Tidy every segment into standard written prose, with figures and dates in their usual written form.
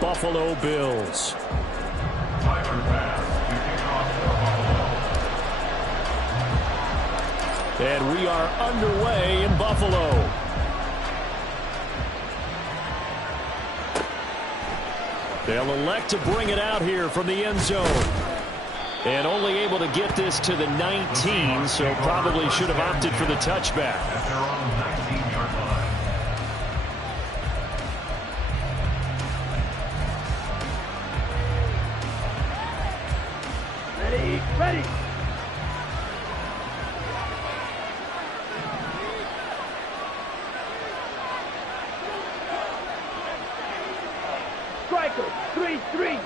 Buffalo Bills. And we are underway in Buffalo. They'll elect to bring it out here from the end zone. And only able to get this to the 19, so probably should have opted for the touchback. Ready. Striker, 3-3.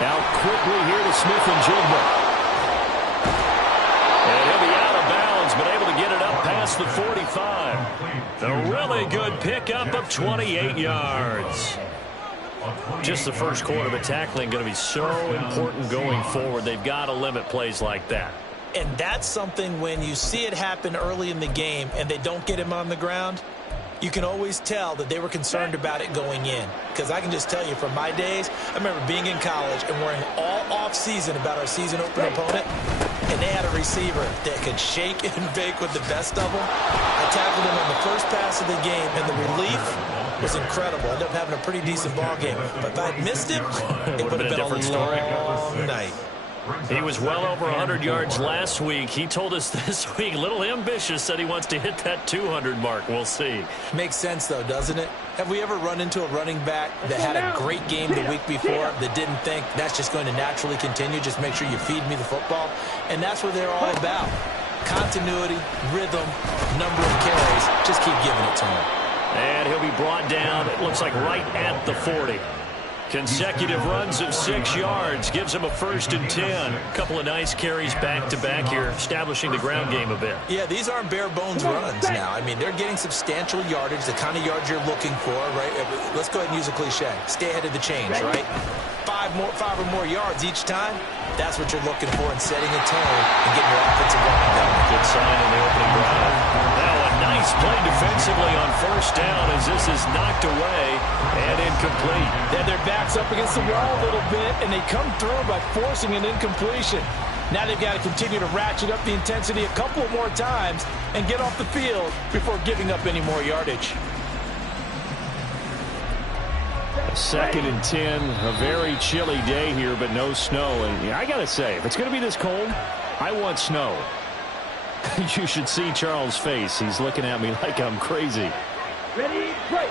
Now quickly here to Smith and Jigba. And he'll be out of bounds, but able to get it up past the 45. A really good pickup of 28 yards. Just the first quarter, but tackling going to be so important going forward. They've got to limit plays like that. And that's something when you see it happen early in the game and they don't get him on the ground, you can always tell that they were concerned about it going in. Because I can just tell you from my days, I remember being in college and worrying all off-season about our season opener opponent, and they had a receiver that could shake and bake with the best of them. I tackled him on the first pass of the game, and the relief was incredible. I ended up having a pretty decent ball game. But if I'd missed him, it would have been a different long night. He was well over 100 yards last week. He told us this week, a little ambitious, said he wants to hit that 200 mark. We'll see. Makes sense, though, doesn't it? Have we ever run into a running back that had a great game the week before that didn't think that's just going to naturally continue? Just make sure you feed me the football. And that's what they're all about. Continuity, rhythm, number of carries. Just keep giving it to him. And he'll be brought down, it looks like right at the 40. Consecutive runs of 6 yards gives him a 1st and 10. A couple of nice carries back-to-back here, establishing the ground game a bit. Yeah, these aren't bare-bones runs now. I mean, they're getting substantial yardage, the kind of yards you're looking for, right? Let's go ahead and use a cliche. Stay ahead of the change, right? Five or more yards each time. That's what you're looking for in setting a tone and getting your offensive line going. Good sign on the opening drive. Now a nice play defensively on 1st down as this is knocked away and incomplete. Then their back's up against the wall a little bit, and they come through by forcing an incompletion. Now they've got to continue to ratchet up the intensity a couple more times and get off the field before giving up any more yardage. 2nd and 10, a very chilly day here, but no snow. And I got to say, if it's going to be this cold, I want snow. You should see Charles' face. He's looking at me like I'm crazy. Ready, break.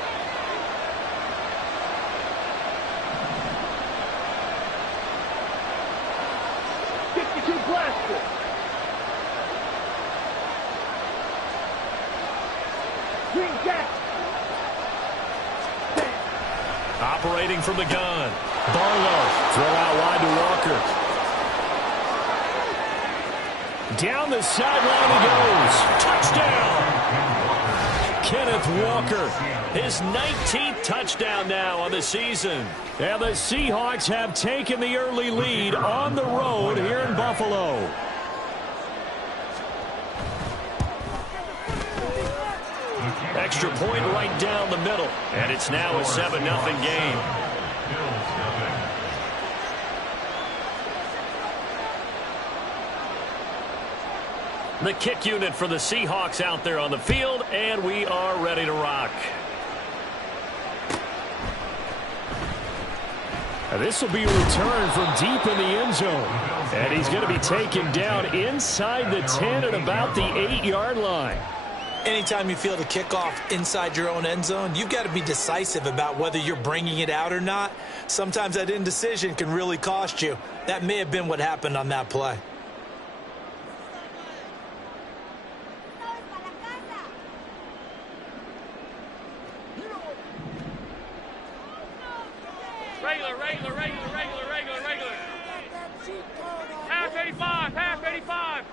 Blaster. Green Jack. Operating from the gun. Barlow. Throw out wide to Walker. Down the sideline he goes. Touchdown. Kenneth Walker. His 19th touchdown now on the season. And the Seahawks have taken the early lead on the road here in Buffalo. Extra point right down the middle. And it's now a 7-0 game. The kick unit for the Seahawks out there on the field, and we are ready to rock. This will be a return from deep in the end zone. And he's going to be taken down inside the 10 at about the 8-yard line. Anytime you feel the kickoff inside your own end zone, you've got to be decisive about whether you're bringing it out or not. Sometimes that indecision can really cost you. That may have been what happened on that play. Regular. Half 85.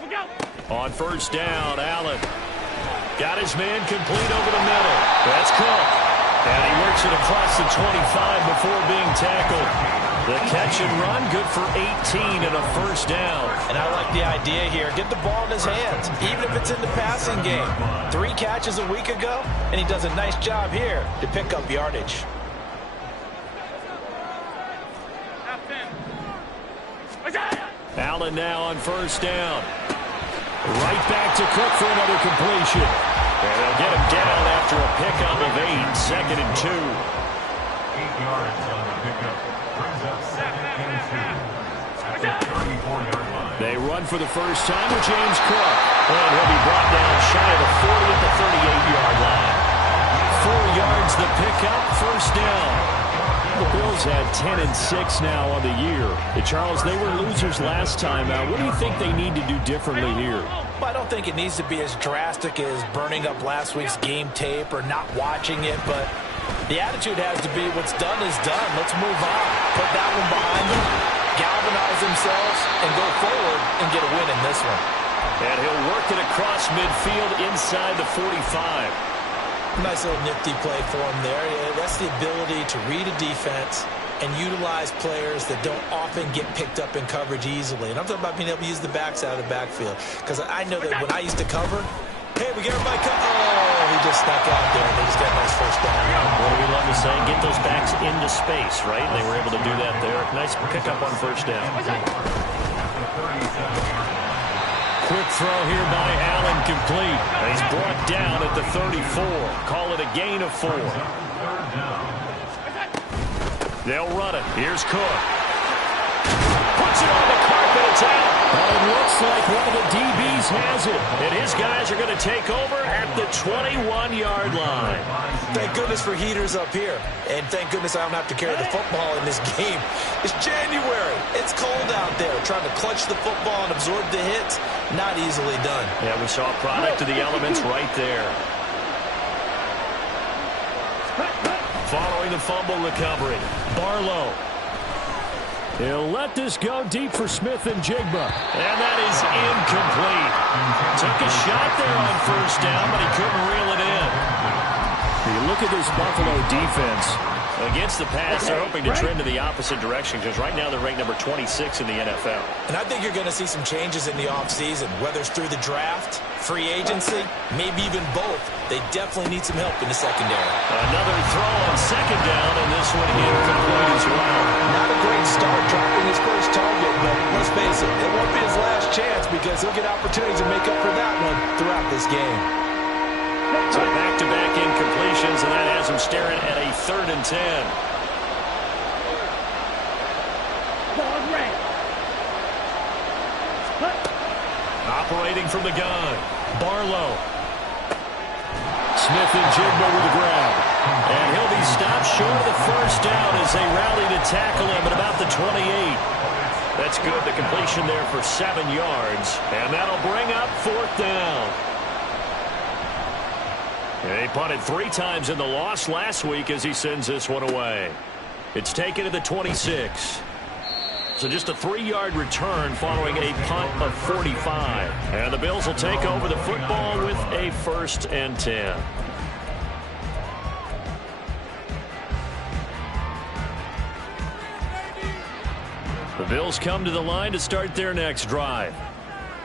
Look out. On 1st down, Allen got his man complete over the middle. That's Cook. And he works it across the 25 before being tackled. The catch and run, good for 18 and a first down. And I like the idea here. Get the ball in his hands, even if it's in the passing game. 3 catches a week ago, and he does a nice job here to pick up yardage. Allen now on first down. Right back to Cook for another completion. And they'll get him down after a pickup of 8, second and 2. 8 yards on the pickup. Brings up second and 2. At the 34-yard line. They run for the first time with James Cook. And he'll be brought down shy of the 40 at the 38-yard line. 4 yards the pickup, first down. The Bills had 10 and 6 now on the year. Charles, they were losers last time out. What do you think they need to do differently here? Well, I don't think it needs to be as drastic as burning up last week's game tape or not watching it, but the attitude has to be what's done is done. Let's move on. Put that one behind them, galvanize themselves, and go forward and get a win in this one. And he'll work it across midfield inside the 45. Nice little nifty play for him there. Yeah, that's the ability to read a defense and utilize players that don't often get picked up in coverage easily. And I'm talking about being able to use the backs out of the backfield. Because I know that when I used to cover, hey, we get everybody cover. Oh, he just snuck out there, and they just got a nice first down. What do we love to say? Get those backs into space, right? And they were able to do that there. Nice pickup on first down. Quick throw here by Allen, complete. He's brought down at the 34. Call it a gain of 4. They'll run it. Here's Cook. Puts it on the carpet. It's out. Well, it looks like one of the DBs has it. And his guys are going to take over at the 21-yard line. Thank goodness for heaters up here. And thank goodness I don't have to carry the football in this game. It's January. It's cold out there. Trying to clutch the football and absorb the hits, not easily done. Yeah, we saw a product of the elements right there. Following the fumble recovery, Barlow. He'll let this go deep for Smith and Jigba. And that is incomplete. Took a shot there on first down, but he couldn't reel it in. You look at this Buffalo defense. Against the pass, they're hoping to trend in the opposite direction because right now they're ranked number 26 in the NFL. And I think you're going to see some changes in the offseason, whether it's through the draft, free agency, maybe even both. They definitely need some help in the secondary. Another throw on second down, and this one incomplete as well. Not a great start dropping his first target, but let's face it, it won't be his last chance because he'll get opportunities to make up for that one throughout this game. So back-to-back incompletions, and that has him staring at a 3rd and 10. Operating from the gun, Barlow. Smith and Jigba with the grab. And he'll be stopped short of the first down as they rally to tackle him at about the 28. That's good. The completion there for 7 yards. And that'll bring up 4th down. He punted 3 times in the loss last week as he sends this one away. It's taken to the 26. So just a 3-yard return following a punt of 45. And the Bills will take over the football with a 1st and 10. The Bills come to the line to start their next drive.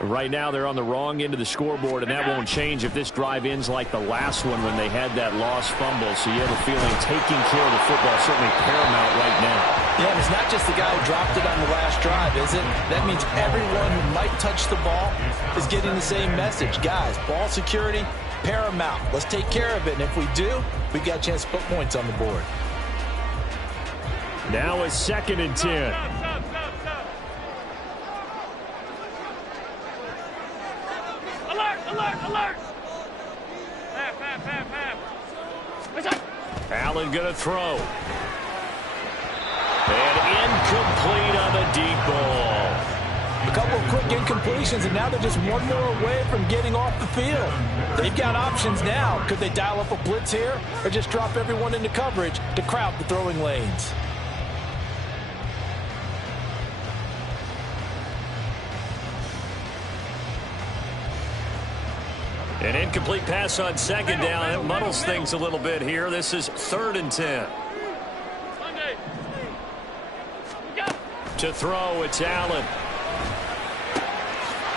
Right now they're on the wrong end of the scoreboard, and that won't change if this drive ends like the last one when they had that lost fumble. So you have a feeling taking care of the football is certainly paramount right now. Yeah, and it's not just the guy who dropped it on the last drive, is it? That means everyone who might touch the ball is getting the same message. Guys, ball security, paramount. Let's take care of it, and if we do, we've got a chance to put points on the board. Now a 2nd and 10. Alert! Allen going to throw. And incomplete on the deep ball. A couple of quick incompletions, and now they're just one more away from getting off the field. They've got options now. Could they dial up a blitz here or just drop everyone into coverage to crowd the throwing lanes? An incomplete pass on 2nd down. It muddles things a little bit here. This is 3rd and 10. To throw, it's Allen.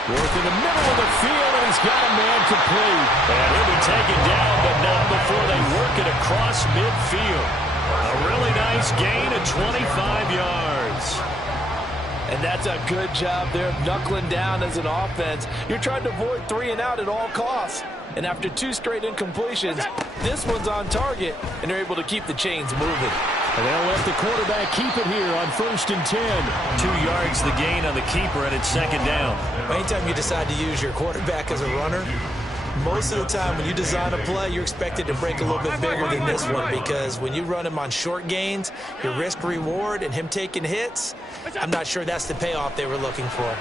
Work in the middle of the field, and he's got a man complete. And he'll be taken down, but not before they work it across midfield. A really nice gain of 25 yards. And that's a good job there of knuckling down as an offense. You're trying to avoid 3 and out at all costs. And after 2 straight incompletions, this one's on target, and they're able to keep the chains moving. And they'll let the quarterback keep it here on 1st and 10. 2 yards the gain on the keeper, and it's 2nd down. Anytime you decide to use your quarterback as a runner, most of the time when you design a play, you're expected to break a little bit bigger than this one, because when you run him on short gains, your risk-reward and him taking hits, I'm not sure that's the payoff they were looking for.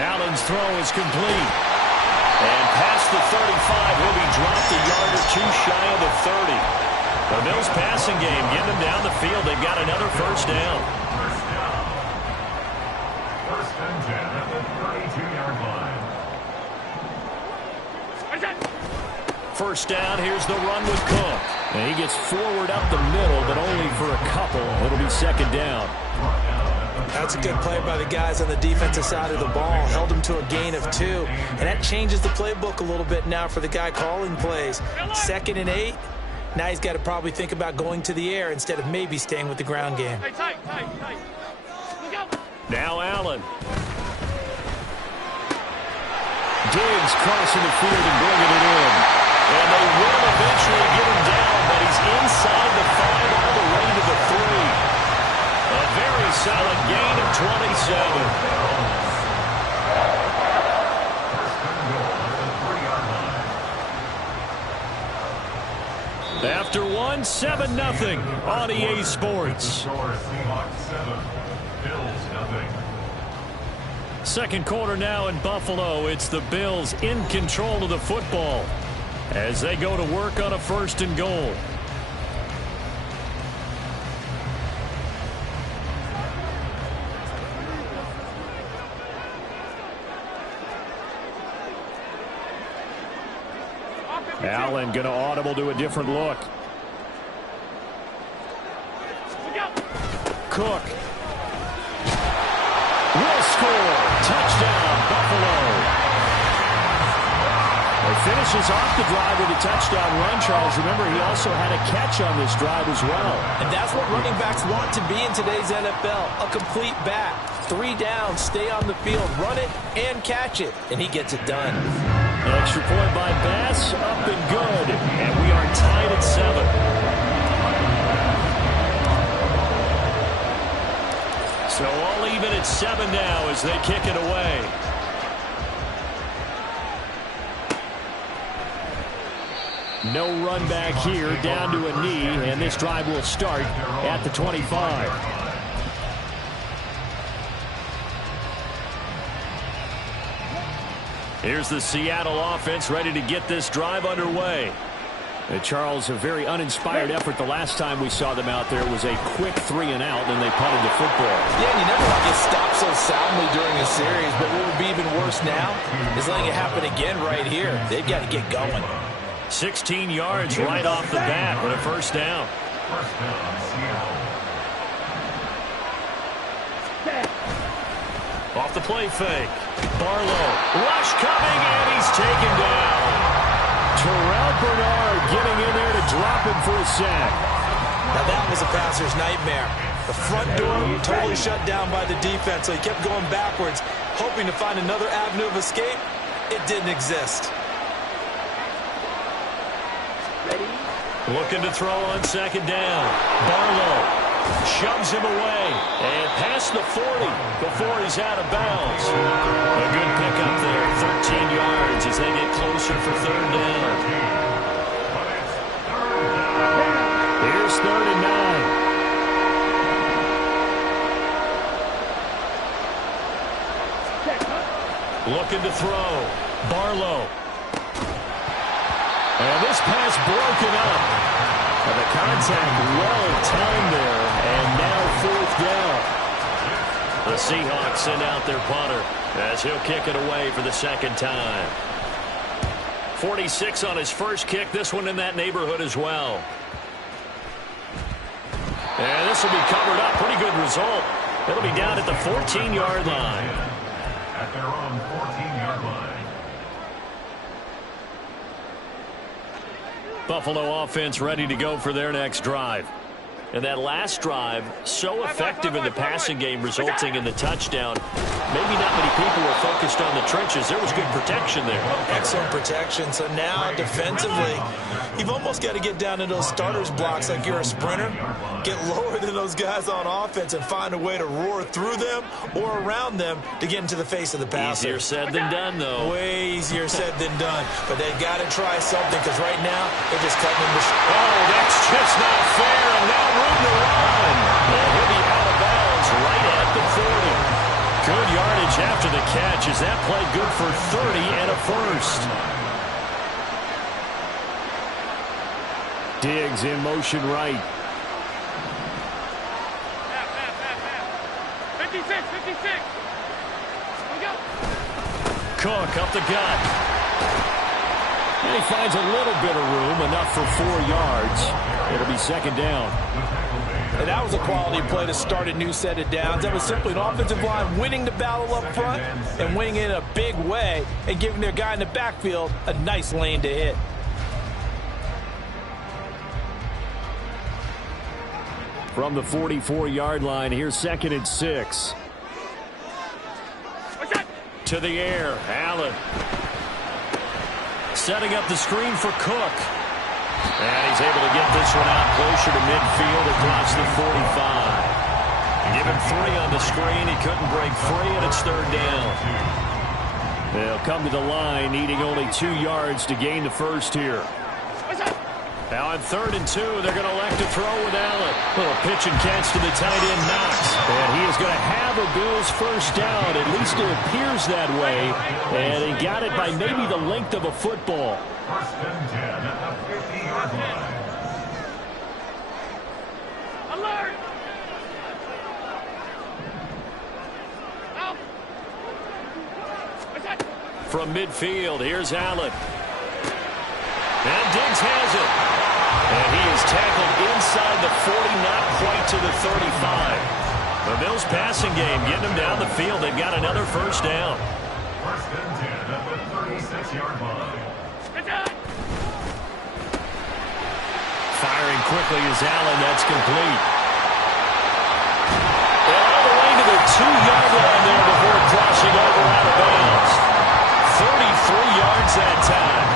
Allen's throw is complete. And past the 35, he'll be dropped a yard or 2 shy of the 30. The Bills passing game, getting them down the field. They've got another 1st down. 1st and 10 at the 32-yard line. 1st down, here's the run with Cook. And he gets forward up the middle, but only for a couple. It'll be 2nd down. That's a good play by the guys on the defensive side of the ball. Held them to a gain of 2. And that changes the playbook a little bit now for the guy calling plays. 2nd and 8. Now he's got to probably think about going to the air instead of maybe staying with the ground game. Hey, tight. Look out. Now Allen. Diggs crossing the field and bringing it in. And they will eventually get him down, but he's inside the 5 all the way to the 3. A very solid gain of 27. After 1, 7-0 on EA Sports. 2nd quarter now in Buffalo. It's the Bills in control of the football as they go to work on a 1st and goal. Allen going to audible to a different look. Cook will score. Touchdown, Buffalo. He finishes off the drive with a touchdown run, Charles. Remember, he also had a catch on this drive as well. And that's what running backs want to be in today's NFL, a complete back. 3 downs, stay on the field, run it, and catch it. And he gets it done. Extra point by Bass, up and good. And we are tied at 7. So all even at 7 now as they kick it away. No run back here, down to a knee, and this drive will start at the 25. Here's the Seattle offense ready to get this drive underway. Charles, a very uninspired effort the last time we saw them out there. It was a quick 3 and out, and they punted the football. Yeah, you never want to get stopped so soundly during a series, but what would be even worse now is letting it happen again right here. They've got to get going. 16 yards right off the bat with a 1st down. Off the play fake. Barlow. Rush coming, and he's taken down. Terrell Bernard getting in there to drop him for a sack. Now that was a passer's nightmare. The front door totally shut down by the defense, so he kept going backwards, hoping to find another avenue of escape. It didn't exist. Looking to throw on 2nd down. Barlow shoves him away and past the 40 before he's out of bounds. A good pickup there, 13 yards as they get closer for 3rd down. Here's 3rd and 9. Looking to throw. Barlow. And this pass broken up. And the contact well timed there. And now 4th down. The Seahawks send out their punter as he'll kick it away for the 2nd time. 46 on his first kick. This one in that neighborhood as well. And this will be covered up. Pretty good result. It'll be down at the 14-yard line. At their own 14-yard line. Buffalo offense ready to go for their next drive. And that last drive, so effective in the passing game, resulting in the touchdown. Maybe not many people were focused on the trenches. There was good protection there. Excellent protection. So now, defensively, you've almost got to get down to those starters blocks like you're a sprinter. Get lower than those guys on offense and find a way to roar through them or around them to get into the face of the passer. Easier said than done, though. Way easier said than done. But they've got to try something because right now, they're just cutting them. Oh, that's just not fair. And now room to run. And he'll be out of bounds right at the 40. Good yardage after the catch. Is that play good for 30 and a first? Diggs in motion right. 56, 56. Here we go. Cook up the gut. And he finds a little bit of room, enough for 4 yards. It'll be second down. And that was a quality play to start a new set of downs. That was simply an offensive line winning the battle up front and winning it in a big way and giving their guy in the backfield a nice lane to hit. From the 44-yard line, here's 2nd and 6. To the air, Allen. Setting up the screen for Cook. And he's able to get this one out closer to midfield across the 45. Give him 3 on the screen. He couldn't break free, and it's 3rd down. They'll come to the line, needing only 2 yards to gain the first here. Now on 3rd and 2, they're going to elect to throw with Allen. Little pitch and catch to the tight end, Knox. And he is going to have a Bills first down. At least it appears that way. And he got it by maybe the length of a football. First and 10 at the 50-yard line. Alert! Out! From midfield, here's Allen. And Diggs has it. And he is tackled inside the 40, not quite to the 35. The Bills passing game getting them down the field. They've got another first down. First and 10 at the 36-yard line. Firing quickly is Allen. That's complete. And all the way to the 2-yard line there before crossing over out of bounds. 33 yards that time.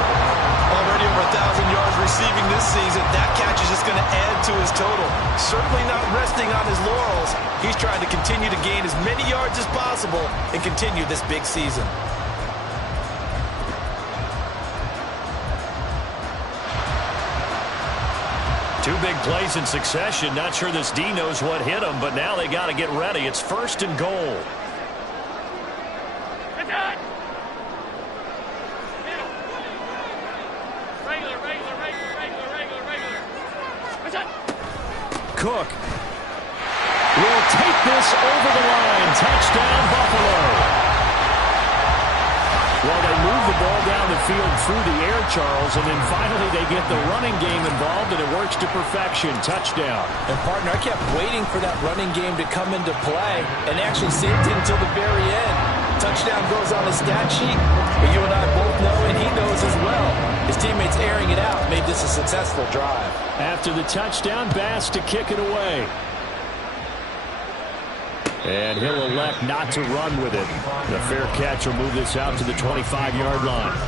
Already over 1,000 yards receiving this season. That catch is just going to add to his total. Certainly not resting on his laurels. He's trying to continue to gain as many yards as possible and continue this big season. Two big plays in succession. Not sure this D knows what hit him, but now they got to get ready. It's 1st and goal. Cook will take this over the line. Touchdown, Buffalo. Well, they move the ball down the field through the air, Charles, and then finally they get the running game involved, and it works to perfection. Touchdown. And, partner, I kept waiting for that running game to come into play and actually saved it until the very end. Touchdown goes on the stat sheet, but you and I both know, and he knows as well, his teammates airing it out made this a successful drive. After the touchdown, Bass to kick it away. And he'll elect not to run with it. The fair catch will move this out to the 25-yard line.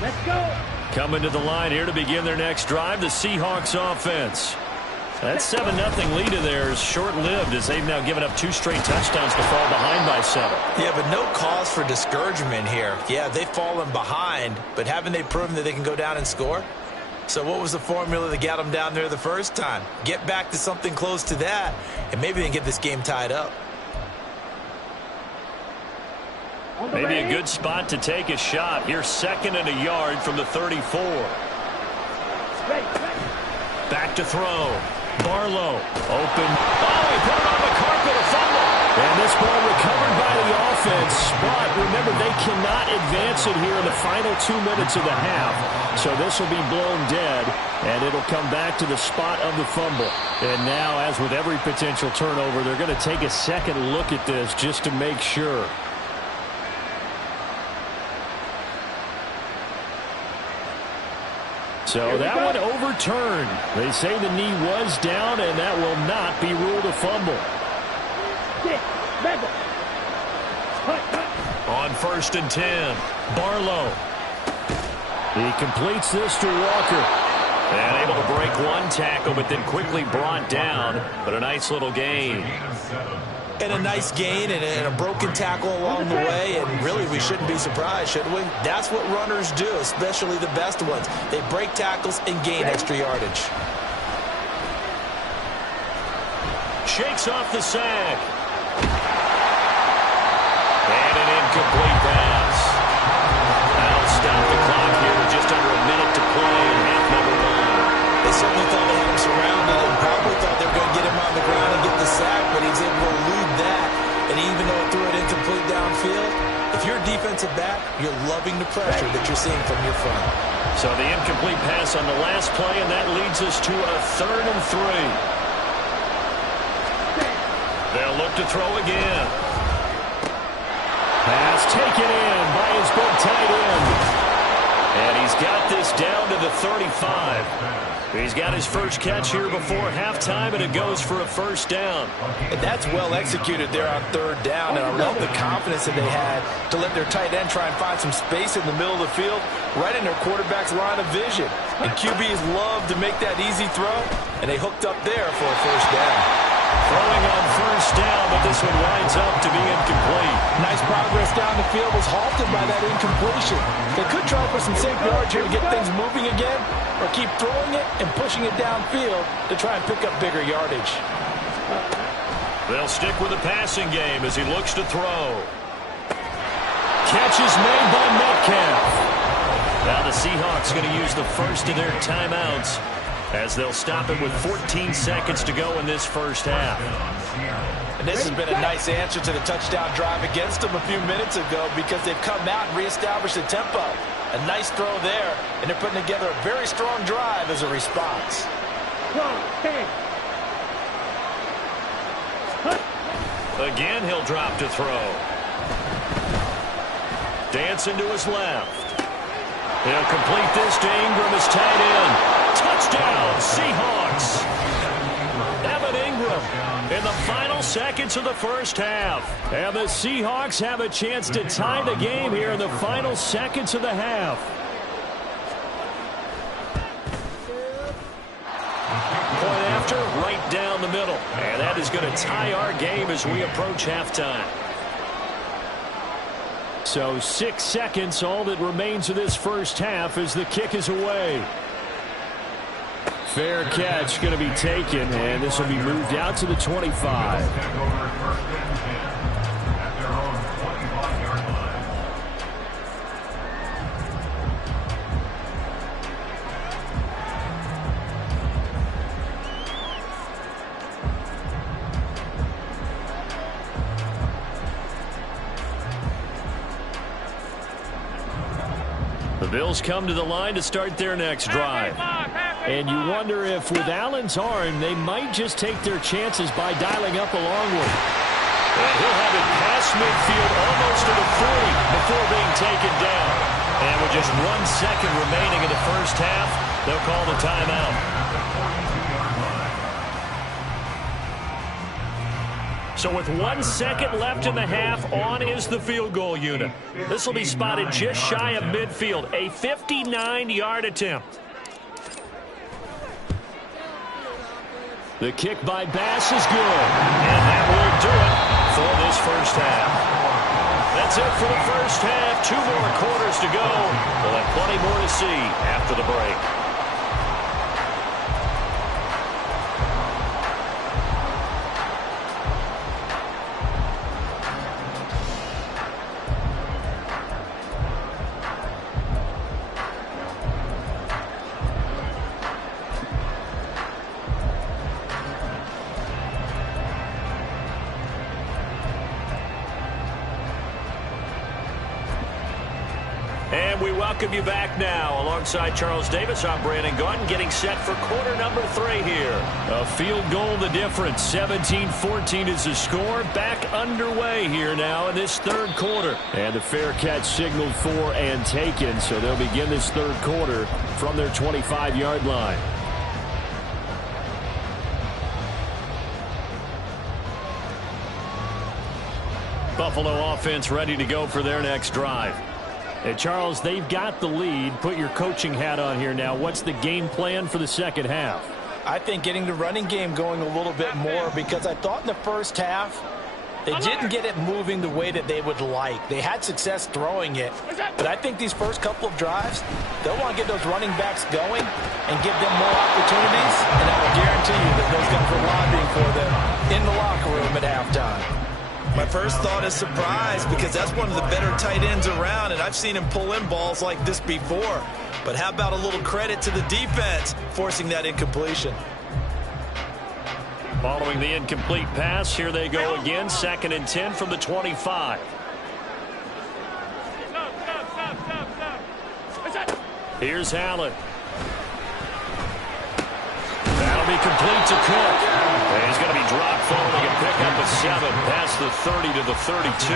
Let's go. Coming to the line here to begin their next drive, the Seahawks offense. That 7-0 lead of theirs short-lived as they've now given up 2 straight touchdowns to fall behind by 7. Yeah, but no cause for discouragement here. Yeah, they've fallen behind, but haven't they proven that they can go down and score? So what was the formula that got them down there the first time? Get back to something close to that, and maybe they can get this game tied up. Maybe a good spot to take a shot. Here's 2nd and a yard from the 34. Back to throw. Barlow open. Oh, he put it on the carpet, a fumble. And this ball recovered by the offense, but remember, they cannot advance it here in the final 2 minutes of the half. So this will be blown dead, and it'll come back to the spot of the fumble. And now, as with every potential turnover, they're going to take a second look at this just to make sure. So that one overturned. They say the knee was down, and that will not be ruled a fumble. On 1st and 10, Barlow. He completes this to Walker. And able to break one tackle, but then quickly brought down. But a nice little gain. And a nice gain and a broken tackle along the way. And really, we shouldn't be surprised, should we? That's what runners do, especially the best ones. They break tackles and gain extra yardage. Shakes off the sack. And an incomplete pass. That'll stop the clock here with just under a minute to play in half number 1. They certainly thought they had him surrounded and probably thought they were going to get him on the ground and get the sack, but he was able to elude that. And even though it threw it incomplete downfield, if you're a defensive back, you're loving the pressure that you're seeing from your front. So the incomplete pass on the last play, and that leads us to a 3rd and 3. They'll look to throw again. Pass taken in by his big tight end. And he's got this down to the 35. He's got his first catch here before halftime, and it goes for a 1st down. And that's well executed there on 3rd down, and I love the confidence that they had to let their tight end try and find some space in the middle of the field, right in their quarterback's line of vision. And QBs love to make that easy throw, and they hooked up there for a 1st down. Throwing on 1st down, but this one winds up to be incomplete. Nice progress down the field was halted by that incompletion. They could try for some safe yards here to get things moving again, or keep throwing it and pushing it downfield to try and pick up bigger yardage. They'll stick with the passing game as he looks to throw. Catch is made by Metcalf. Now the Seahawks going to use the first of their timeouts, as they'll stop it with 14 seconds to go in this 1st half. And this has been a nice answer to the touchdown drive against them a few minutes ago, because they've come out and reestablished the tempo. A nice throw there, and they're putting together a very strong drive as a response. Again, he'll drop to throw. Dancing to his left. He'll complete this to Ingram as tight end. Touchdown, Seahawks. Evan Ingram in the final seconds of the 1st half. And the Seahawks have a chance to tie the game here in the final seconds of the half. Point after, right down the middle. And that is going to tie our game as we approach halftime. So 6 seconds, all that remains of this 1st half as the kick is away. Fair catch going to be taken, and this will be moved out to the 25. The Bills come to the line to start their next drive. And you wonder if with Allen's arm, they might just take their chances by dialing up a long one. And he'll have it past midfield almost to the 40 before being taken down. And with just 1 second remaining in the 1st half, they'll call the timeout. So with 1 second left in the half, on is the field goal unit. This will be spotted just shy of midfield, a 59-yard attempt. The kick by Bass is good, and that will do it for this 1st half. That's it for the 1st half. 2 more quarters to go. We'll have plenty more to see after the break. And we welcome you back now. Alongside Charles Davis, I'm Brandon Gaudin, getting set for quarter number 3 here. A field goal the difference. 17-14 is the score. Back underway here now in this third quarter. And the fair catch signaled for and taken, so they'll begin this third quarter from their 25-yard line. Buffalo offense ready to go for their next drive. And Charles, they've got the lead. Put your coaching hat on here now. What's the game plan for the second half? I think getting the running game going a little bit more, because I thought in the first half they didn't get it moving the way that they would like. They had success throwing it, but I think these first couple of drives, they'll want to get those running backs going and give them more opportunities, and I will guarantee you that those guys are lobbying for them in the locker room at halftime. My first thought is surprise, because that's one of the better tight ends around, and I've seen him pull in balls like this before. But how about a little credit to the defense forcing that incompletion? Following the incomplete pass, here they go again. 2nd and 10 from the 25. Here's Allen. That'll be complete to Cook. And he's going to be dropped following a pickup of 7 past the 30 to the 32.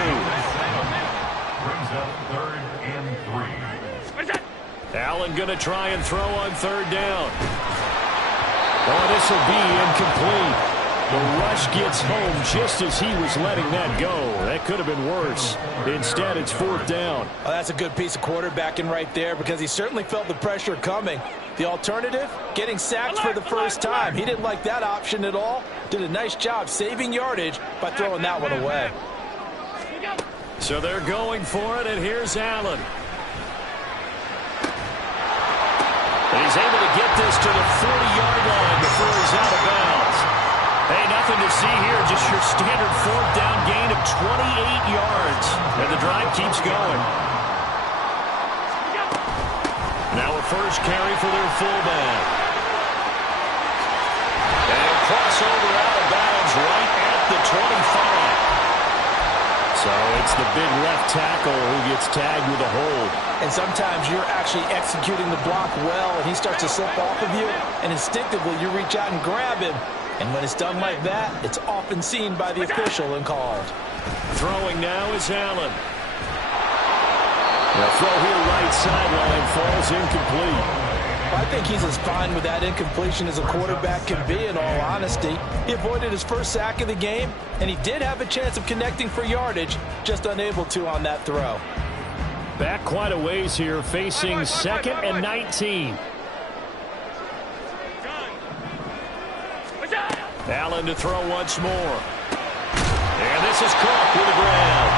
Brings up 3rd and 3. Allen going to try and throw on 3rd down. Oh, this will be incomplete. The rush gets home just as he was letting that go. That could have been worse. Instead, it's 4th down. Oh, that's a good piece of quarterbacking right there, because he certainly felt the pressure coming. The alternative, getting sacked for the first time. He didn't like that option at all. Did a nice job saving yardage by throwing that one away. So they're going for it, and here's Allen. And he's able to get this to the 40-yard line before he's out of bounds. Hey, nothing to see here, just your standard 4th down gain of 28 yards. And the drive keeps going. Now a first carry for their fullback. And a crossover out of bounds right at the 25. So it's the big left tackle who gets tagged with a hold. And sometimes you're actually executing the block well, and he starts to slip off of you, and instinctively you reach out and grab him. And when it's done like that, it's often seen by the official and called. Throwing now is Allen. The throw here right sideline falls incomplete. I think he's as fine with that incompletion as a quarterback can be, in all honesty. He avoided his first sack of the game, and he did have a chance of connecting for yardage, just unable to on that throw. Back quite a ways here, facing 2nd and 19. Allen to throw once more. And this is Cook with the grab.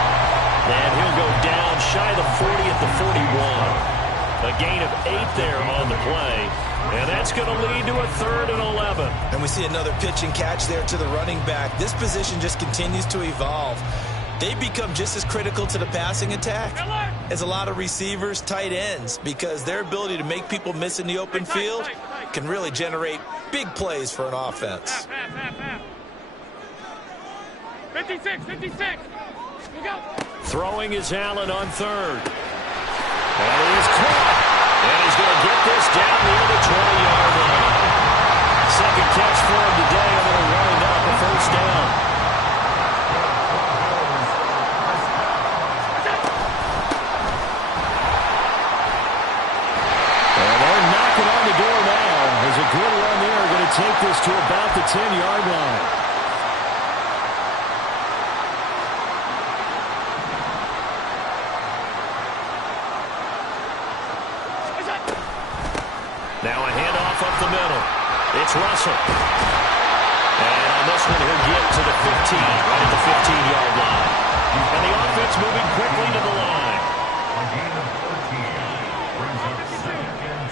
And he'll go down shy of the 40 at the 41. A gain of 8 there on the play. And that's going to lead to a 3rd and 11. And we see another pitch and catch there to the running back. This position just continues to evolve. They become just as critical to the passing attack as a lot of receivers, tight ends, because their ability to make people miss in the open field can really generate big plays for an offense. 56, 56. Here we go. Throwing is Allen on 3rd. And he is caught. And he's going to get this down near the 20-yard line. 2nd catch for him today, and it'll wind up a 1st down. And they're knocking on the door now. There's a good run there. Going to take this to about the 10-yard line. Now a handoff up the middle. It's Russell. And on this one, he'll get to the 15, right at the 15-yard line. And the offense moving quickly to the line. A gain of 14 brings up 2nd and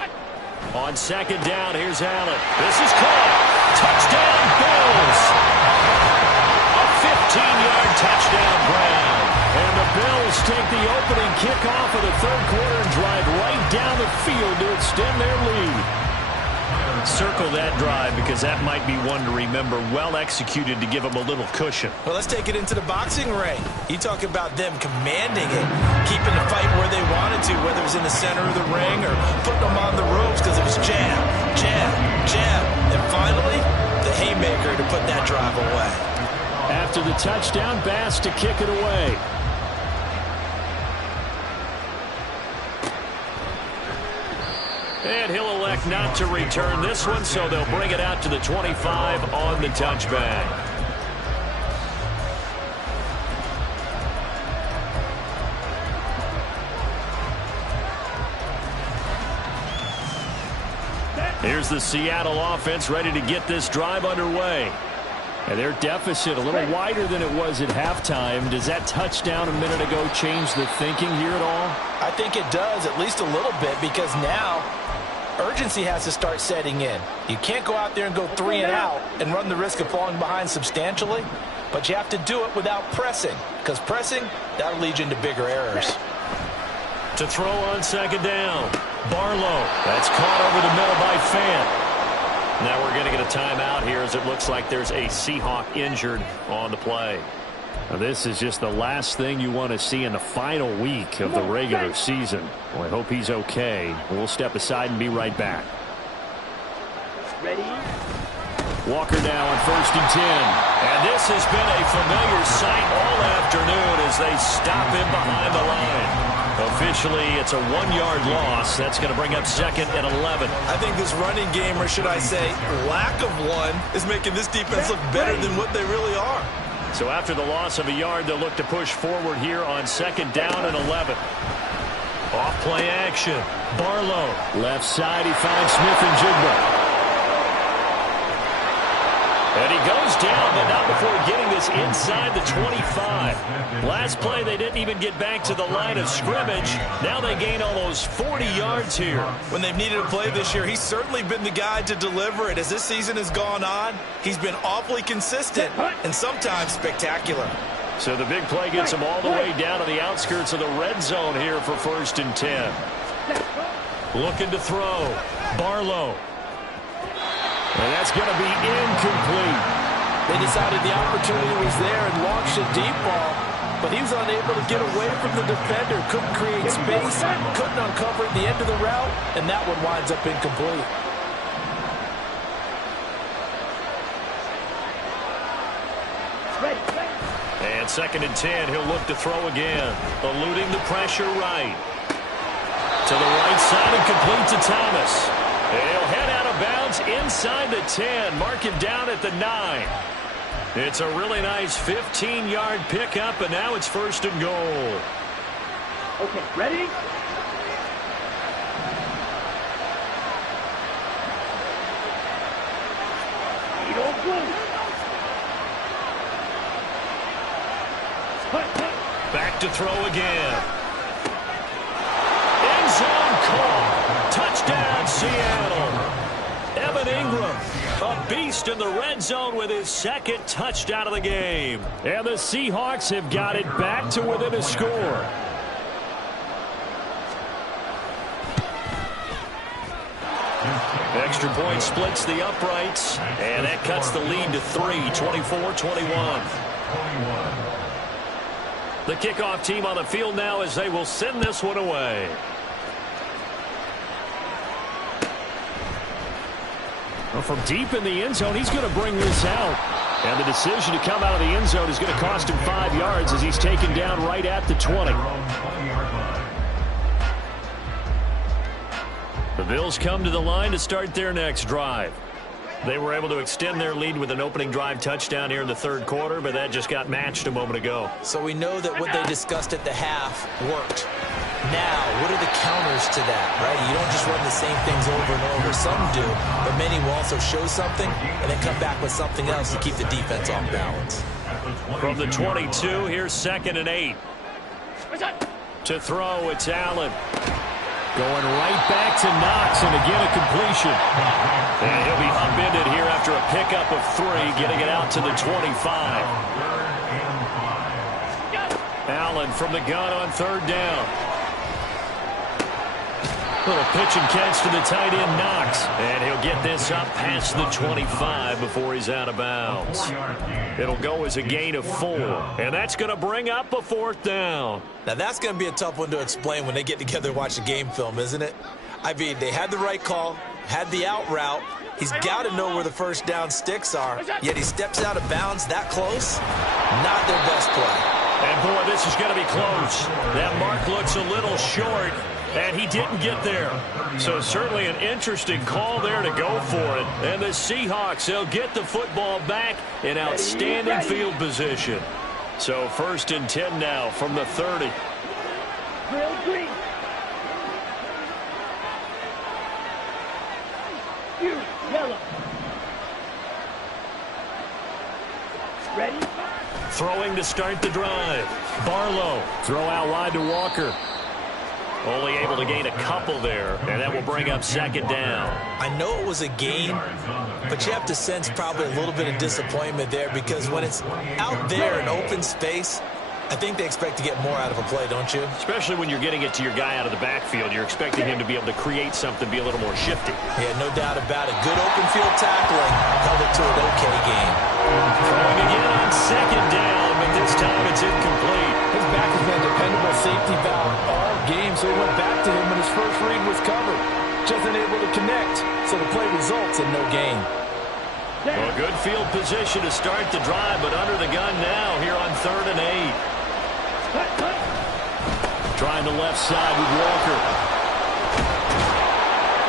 2. On 2nd down, here's Allen. This is caught. Touchdown, Bills. A 15-yard touchdown grab. And the Bills take the opening kickoff of the 3rd quarter and drive right down the field to extend their lead. Circle that drive because that might be one to remember. Well executed to give them a little cushion. Well, let's take it into the boxing ring. You talk about them commanding it, keeping the fight where they wanted to, whether it was in the center of the ring or putting them on the ropes because it was jab, jab, jab. And finally, the haymaker to put that drive away. After the touchdown, Bass to kick it away. And he'll elect not to return this one, so they'll bring it out to the 25 on the touchback. Here's the Seattle offense ready to get this drive underway. And their deficit a little wider than it was at halftime. Does that touchdown a minute ago change the thinking here at all? I think it does, at least a little bit, because now urgency has to start setting in. You can't go out there and go 3 and out and run the risk of falling behind substantially, but you have to do it without pressing, because pressing, that'll lead you into bigger errors. To throw on second down, Barlow. That's caught over the middle by Fant. Now we're going to get a timeout here as it looks like there's a Seahawk injured on the play. Now this is just the last thing you want to see in the final week of the regular season. Well, I hope he's okay. We'll step aside and be right back. Ready? Walker now on 1st and 10. And this has been a familiar sight all afternoon as they stop him behind the line. Officially, it's a 1-yard loss. That's going to bring up 2nd and 11. I think this running game, or should I say lack of one, is making this defense look better than what they really are. So after the loss of a yard, they'll look to push forward here on 2nd down and 11. Off play action. Barlow. Left side, he finds Smith and Jigba. And he goes down, but not before getting this inside the 25. Last play, they didn't even get back to the line of scrimmage. Now they gain almost 40 yards here. When they've needed a play this year, he's certainly been the guy to deliver it. As this season has gone on, he's been awfully consistent and sometimes spectacular. So the big play gets him all the way down to the outskirts of the red zone here for 1st and 10. Looking to throw. Barlow. And that's going to be incomplete. They decided the opportunity was there and launched a deep ball, but he was unable to get away from the defender, couldn't create space, couldn't uncover the end of the route, and that one winds up incomplete. And 2nd and 10, he'll look to throw again, eluding the pressure right. To the right side and complete to Thomas. He'll head out of bounds inside the 10. Mark him down at the 9. It's a really nice 15-yard pickup, and now it's 1st and goal. Okay, ready? Back to throw again. End zone call. Touchdown, Seattle. Evan Ingram, a beast in the red zone with his 2nd touchdown of the game. And the Seahawks have got it back to within a score. Extra point splits the uprights, and that cuts the lead to 3, 24-21. The kickoff team on the field now as they will send this one away. Well, from deep in the end zone, he's going to bring this out. And the decision to come out of the end zone is going to cost him 5 yards as he's taken down right at the 20. The Bills come to the line to start their next drive. They were able to extend their lead with an opening drive touchdown here in the 3rd quarter, but that just got matched a moment ago. So we know that what they discussed at the half worked. Now, what are the counters to that, right? You don't just run the same things over and over. Some do, but many will also show something and then come back with something else to keep the defense off balance. From the 22, here's 2nd and 8. To throw, it's Allen. Going right back to Knox, and again a completion. And he'll be upended here after a pickup of 3, getting it out to the 25. Allen from the gun on 3rd down. Little pitch and catch to the tight end, Knox. And he'll get this up past the 25 before he's out of bounds. It'll go as a gain of 4. And that's going to bring up a 4th down. Now, that's going to be a tough one to explain when they get together and watch the game film, isn't it? I mean, they had the right call, had the out route. He's got to know where the first down sticks are, yet he steps out of bounds that close. Not their best play. And, boy, this is going to be close. That mark looks a little short. And he didn't get there. So certainly an interesting call there to go for it. And the Seahawks, they'll get the football back in outstanding field position. So 1st and 10 now from the 30. Drill green. You, yellow. Ready? Throwing to start the drive. Barlow, throw out wide to Walker. Only able to gain a couple there, and that will bring up 2nd down. I know it was a gain, but you have to sense probably a little bit of disappointment there because when it's out there in open space, I think they expect to get more out of a play, don't you? Especially when you're getting it to your guy out of the backfield. You're expecting him to be able to create something, be a little more shifty. Yeah, no doubt about it. Good open field tackling held it to an okay game. Throwing again on 2nd down, but this time it's incomplete. His back has been a dependable safety valve all game, so he went back to him when his first read was covered. Just unable to connect, so the play results in no gain. Well, a good field position to start the drive, but under the gun now here on 3rd and 8. Trying the left side with Walker.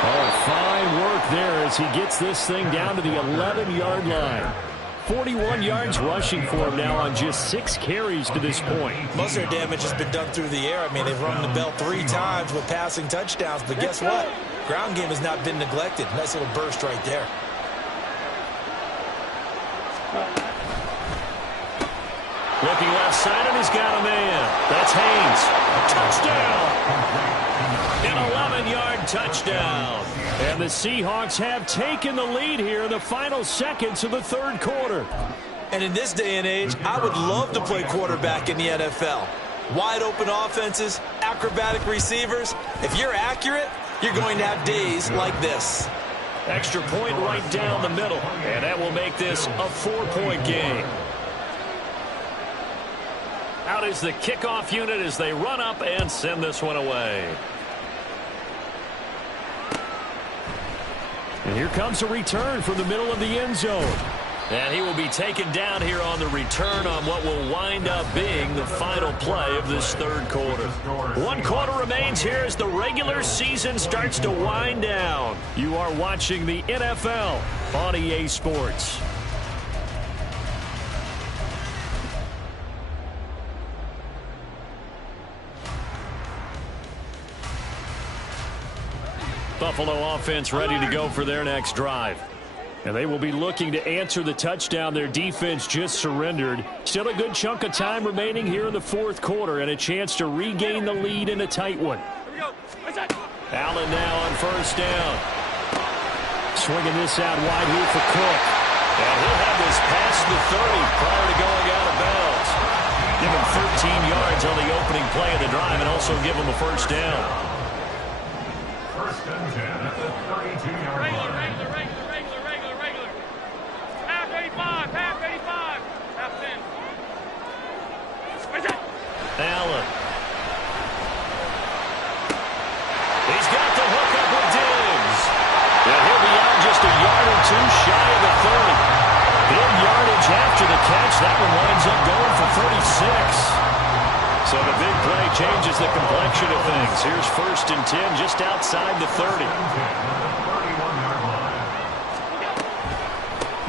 Oh, fine work there as he gets this thing down to the 11-yard line. 41 yards rushing for him now on just 6 carries to this point. Most of their damage has been done through the air. I mean, they've rung the bell 3 times with passing touchdowns, but guess what? Ground game has not been neglected. Nice little burst right there. Looking left side, and he's got a man. That's Haynes. Touchdown! An 11-yard touchdown. And the Seahawks have taken the lead here in the final seconds of the 3rd quarter. And in this day and age, I would love to play quarterback in the NFL. Wide open offenses, acrobatic receivers. If you're accurate, you're going to have days like this. Extra point right down the middle, and that will make this a 4-point game. Out is the kickoff unit as they run up and send this one away. And here comes a return from the middle of the end zone. And he will be taken down here on the return on what will wind up being the final play of this 3rd quarter. 1 quarter remains here as the regular season starts to wind down. You are watching the NFL on EA Sports. Buffalo offense ready to go for their next drive. And they will be looking to answer the touchdown their defense just surrendered. Still a good chunk of time remaining here in the 4th quarter and a chance to regain the lead in a tight one. Allen now on 1st down. Swinging this out wide here for Cook. And he'll have this past the 30 prior to going out of bounds. Give him 13 yards on the opening play of the drive and also give him a 1st down. 1st and 10 at the 32-yard line. Regular. Half 85. Half 10. Allen. He's got the hook up with Diggs. And he'll be out just a yard or 2 shy of the 30. Big yardage after the catch. That one winds up going for 36. So the big play changes the complexion of things. Here's 1st and 10 just outside the 30.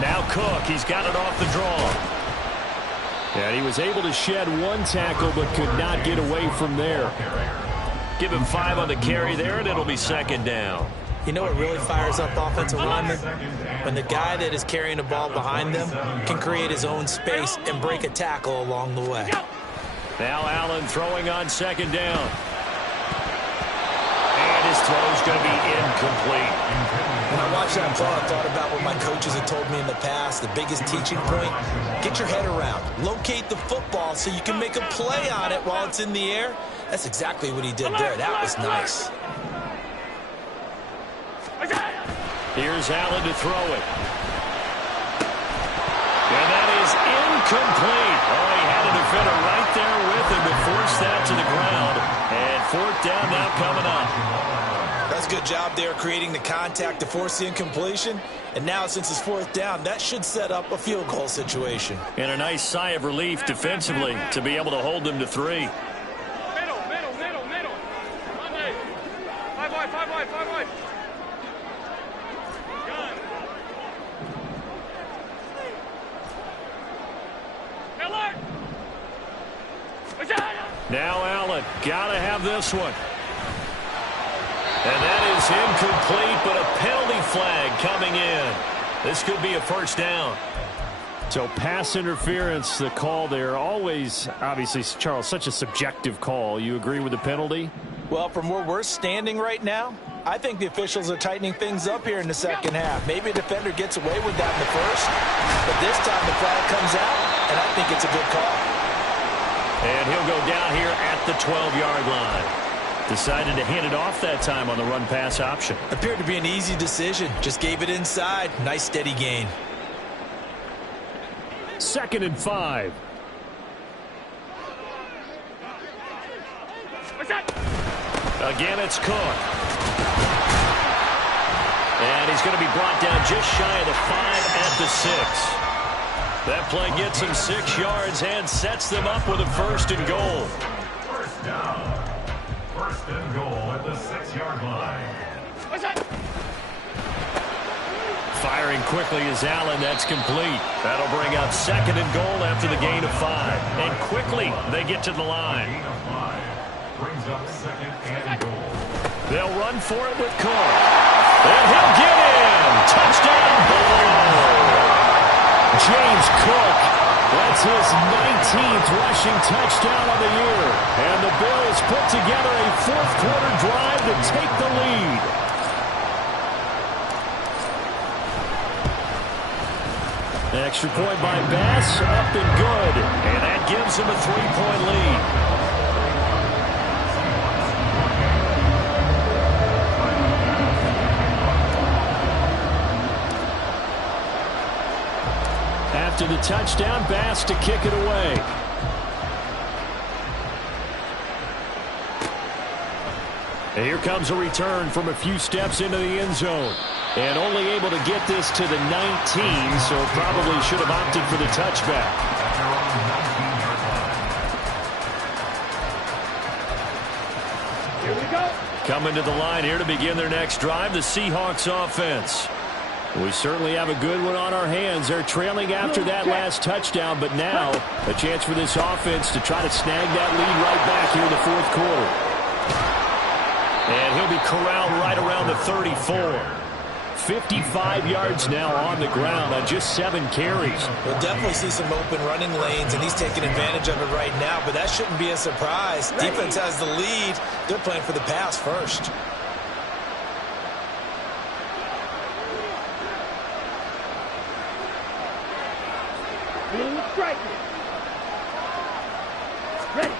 Now Cook, he's got it off the draw. And he was able to shed 1 tackle but could not get away from there. Give him 5 on the carry there, and it'll be 2nd down. You know what really fires up offensive linemen? When the guy that is carrying the ball behind them can create his own space and break a tackle along the way. Now Allen throwing on 2nd down. And his throw's going to be incomplete. When I watched that play, I thought about what my coaches had told me in the past. The biggest teaching point, get your head around. Locate the football so you can make a play on it while it's in the air. That's exactly what he did there. That was nice. Here's Allen to throw it. And that is incomplete. Oh, he had a defender right there with him to force that to the ground. And fourth down now coming up. That's a good job there creating the contact to force the incompletion. And now since it's fourth down, that should set up a field goal situation. And a nice sigh of relief defensively to be able to hold them to 3. Middle. Monday. 5 wide. Gun. Miller. Now Allen, gotta have this one. And that is incomplete, but a penalty flag coming in. This could be a first down. So pass interference, the call there. Always, obviously, Charles, such a subjective call. You agree with the penalty? Well, from where we're standing right now, I think the officials are tightening things up here in the second half. Maybe a defender gets away with that in the first, but this time the flag comes out, and I think it's a good call. And he'll go down here at the 12-yard line. Decided to hand it off that time on the run-pass option. Appeared to be an easy decision. Just gave it inside. Nice steady gain. 2nd and 5. Again, it's Cook. And he's going to be brought down just shy of the 5 at the 6. That play gets him 6 yards and sets them up with a 1st and goal. First down. 1st and goal at the 6-yard line. Firing quickly is Allen. That's complete. That'll bring up 2nd and goal after the gain of 5. And quickly they get to the line. Gain of 5 brings up 2nd and goal. They'll run for it with Cook. And he'll get in. Touchdown, Buffalo. James Cook. That's his 19th rushing touchdown of the year. And the Bills put together a 4th-quarter drive to take the lead. Extra point by Bass, up and good. And that gives him a 3-point lead. After the touchdown, Bass to kick it away. And here comes a return from a few steps into the end zone. And only able to get this to the 19, so probably should have opted for the touchback. Here we go. Coming to the line here to begin their next drive, the Seahawks offense. We certainly have a good one on our hands. They're trailing after that last touchdown, but now a chance for this offense to try to snag that lead right back here in the 4th quarter. And he'll be corralled right around the 34. 55 yards now on the ground on just 7 carries. We'll definitely see some open running lanes, and he's taking advantage of it right now, but that shouldn't be a surprise. Defense has the lead. They're playing for the pass first. Ready.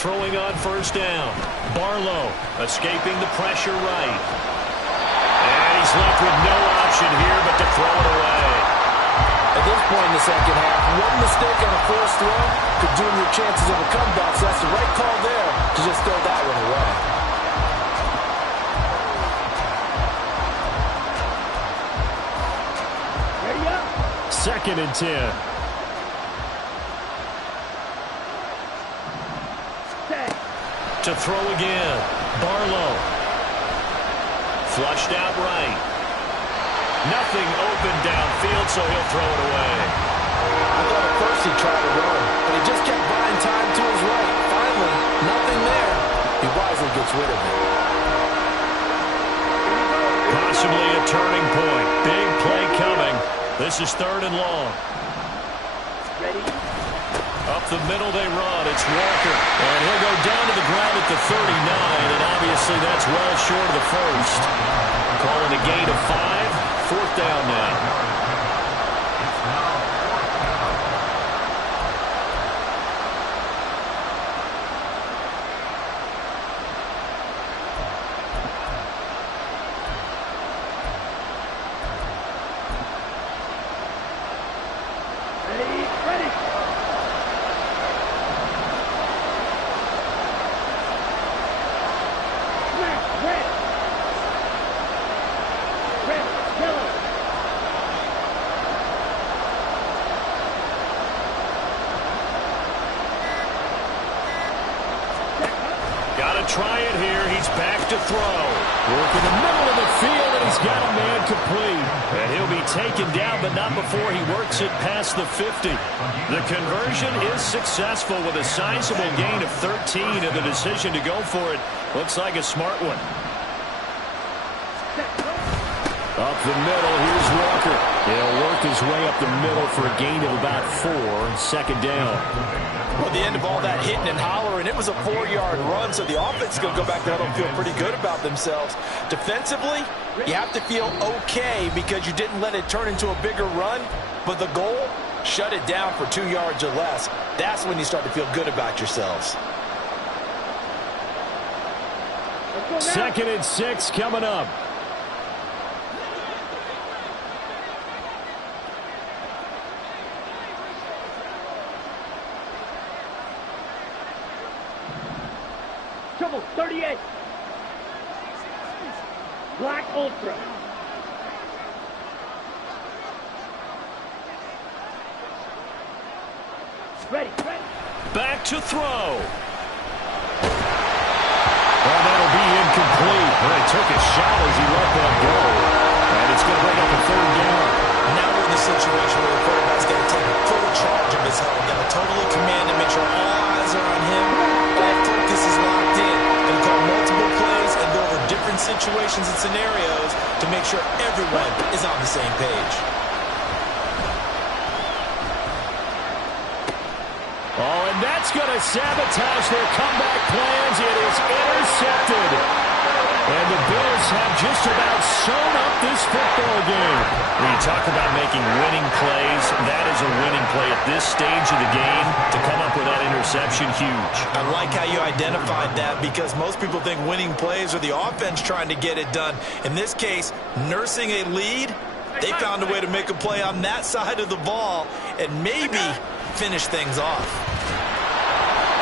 Throwing on 1st down. Barlow escaping the pressure right. And he's left with no option here but to throw it away. At this point in the second half, one mistake on a forced throw could doom your chances of a comeback. So that's the right call there to just throw that one away. Ready up. 2nd and 10. To throw again. Barlow. Flushed out right. Nothing open downfield, so he'll throw it away. I thought at first he tried to run, but he just kept buying time to his right. Finally, nothing there. He wisely gets rid of it. Possibly a turning point. Big play coming. This is 3rd and long. Ready. Up the middle they run. It's Walker. And he'll go down to the ground at the 39, and obviously that's well short of the 1st. Calling a gain of 5. 4th down now. to try it here. He's back to throw. Work in the middle of the field, and he's got a man complete. And he'll be taken down, but not before he works it past the 50. The conversion is successful with a sizable gain of 13, and the decision to go for it looks like a smart one. Up the middle, here's Walker. He'll work his way up the middle for a gain of about 4, second down. Well, the end of all that hitting and hollering, it was a 4-yard run, so the offense is going to go back there and feel pretty good about themselves. Defensively, you have to feel okay because you didn't let it turn into a bigger run, but the goal, shut it down for 2 yards or less. That's when you start to feel good about yourselves. 2nd and 6 coming up. Trouble, 38. Black Ultra. Ready. Back to throw. Well, that'll be incomplete. Well, he took a shot as he let that go. And it's going to bring up a 3rd down. Now we're in the situation where the quarterback's got to take full charge of his health. Got to totally command and make sure all eyes are on him. All focus is locked in. Going to call multiple plays and go over different situations and scenarios to make sure everyone is on the same page. Oh, and that's going to sabotage their comeback plans. It is intercepted. And the Bills have just about sewn up this football game. When you talk about making winning plays, that is a winning play at this stage of the game. To come up with that interception, huge. I like how you identified that because most people think winning plays are the offense trying to get it done. In this case, nursing a lead, they found a way to make a play on that side of the ball and maybe finish things off.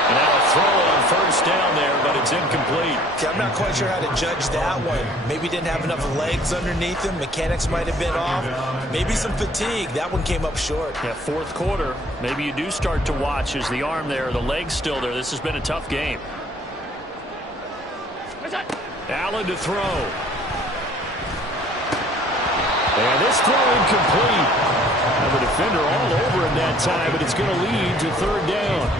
And now a throw on 1st down there, but it's incomplete. See, I'm not quite sure how to judge that one. Maybe didn't have enough legs underneath him. Mechanics might have been off. Maybe some fatigue. That one came up short. Yeah, 4th quarter. Maybe you do start to watch as the arm there, the leg's still there. This has been a tough game. Allen to throw. And this throw incomplete. Have a defender all over him that time, but it's going to lead to 3rd down.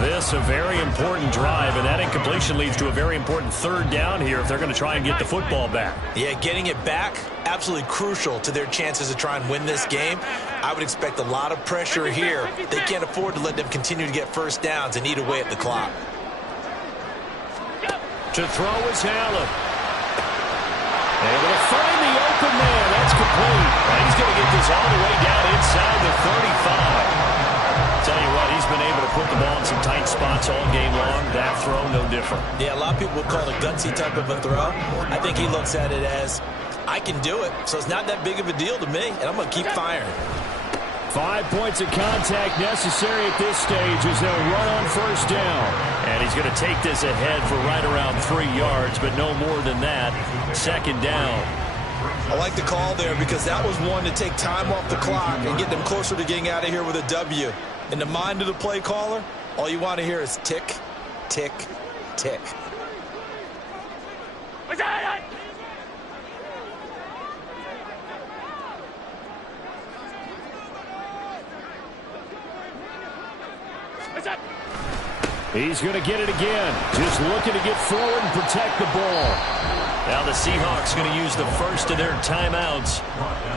This a very important drive, and that incompletion leads to a very important 3rd down here if they're going to try and get the football back. Yeah, getting it back, absolutely crucial to their chances to try and win this game. I would expect a lot of pressure here. They can't afford to let them continue to get 1st downs and eat away at the clock. To throw is Allen. Able to find the open man. That's complete. He's going to get this all the way down inside the 35. Tell you what, he's been able to put the ball in some tight spots all game long. That throw, no different. Yeah, a lot of people would call it a gutsy type of a throw. I think he looks at it as, I can do it, so it's not that big of a deal to me, and I'm going to keep firing. 5 points of contact necessary at this stage as they'll run on 1st down. And he's going to take this ahead for right around 3 yards, but no more than that. 2nd down. I like the call there because that was one to take time off the clock and get them closer to getting out of here with a W. In the mind of the play caller, all you want to hear is tick, tick, tick. He's going to get it again. Just looking to get forward and protect the ball. Now the Seahawks going to use the first of their timeouts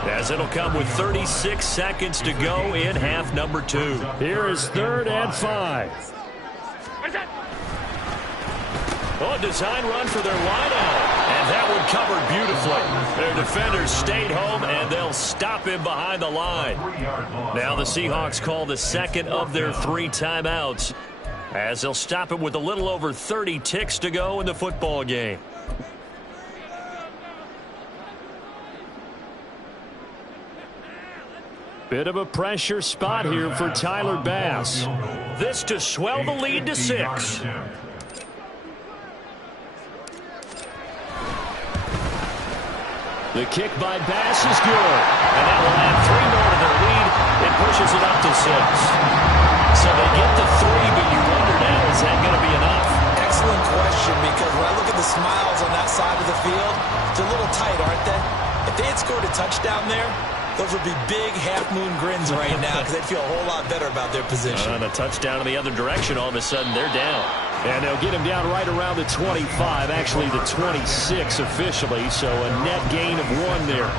as it'll come with 36 seconds to go in half number 2. Here is 3rd and 5. Oh, a design run for their wideout. And that one covered beautifully. Their defenders stayed home, and they'll stop him behind the line. Now the Seahawks call the 2nd of their 3 timeouts as they'll stop him with a little over 30 ticks to go in the football game. Bit of a pressure spot here for Tyler Bass. This to swell the lead to 6. The kick by Bass is good. And that will add 3 more to their lead. It pushes it up to 6. So they get the 3, but you wonder now, is that going to be enough? Excellent question. question because when I look at the smiles on that side of the field, they're a little tight, aren't they? If they had scored a touchdown there, those would be big half-moon grins right now because they'd feel a whole lot better about their position. And a touchdown in the other direction, all of a sudden they're down. And they'll get him down right around the 25, actually the 26 officially, so a net gain of 1 there.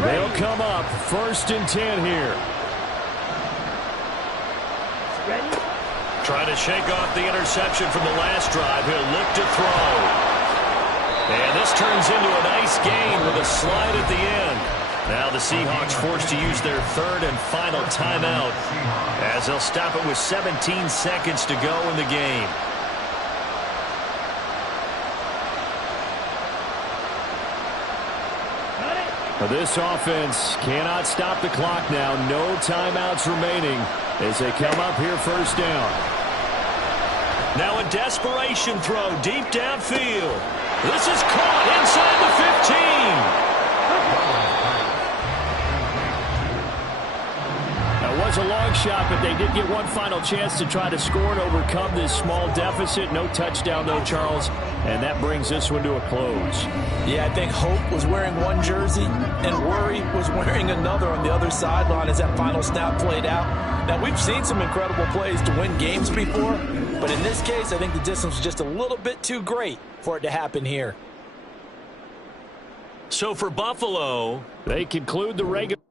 They'll come up 1st and 10 here. Ready? Trying to shake off the interception from the last drive. He'll look to throw. And this turns into a nice gain with a slide at the end. Now the Seahawks forced to use their 3rd and final timeout as they'll stop it with 17 seconds to go in the game. This offense cannot stop the clock now. No timeouts remaining as they come up here 1st down. Now a desperation throw deep downfield. This is caught inside the 15. That was a long shot, but they did get one final chance to try to score and overcome this small deficit. No touchdown, though, Charles, and that brings this one to a close. Yeah, I think hope was wearing one jersey and worry was wearing another on the other sideline as that final snap played out. Now, we've seen some incredible plays to win games before, but in this case, I think the distance was just a little bit too great for it to happen here. So for Buffalo, they conclude the regular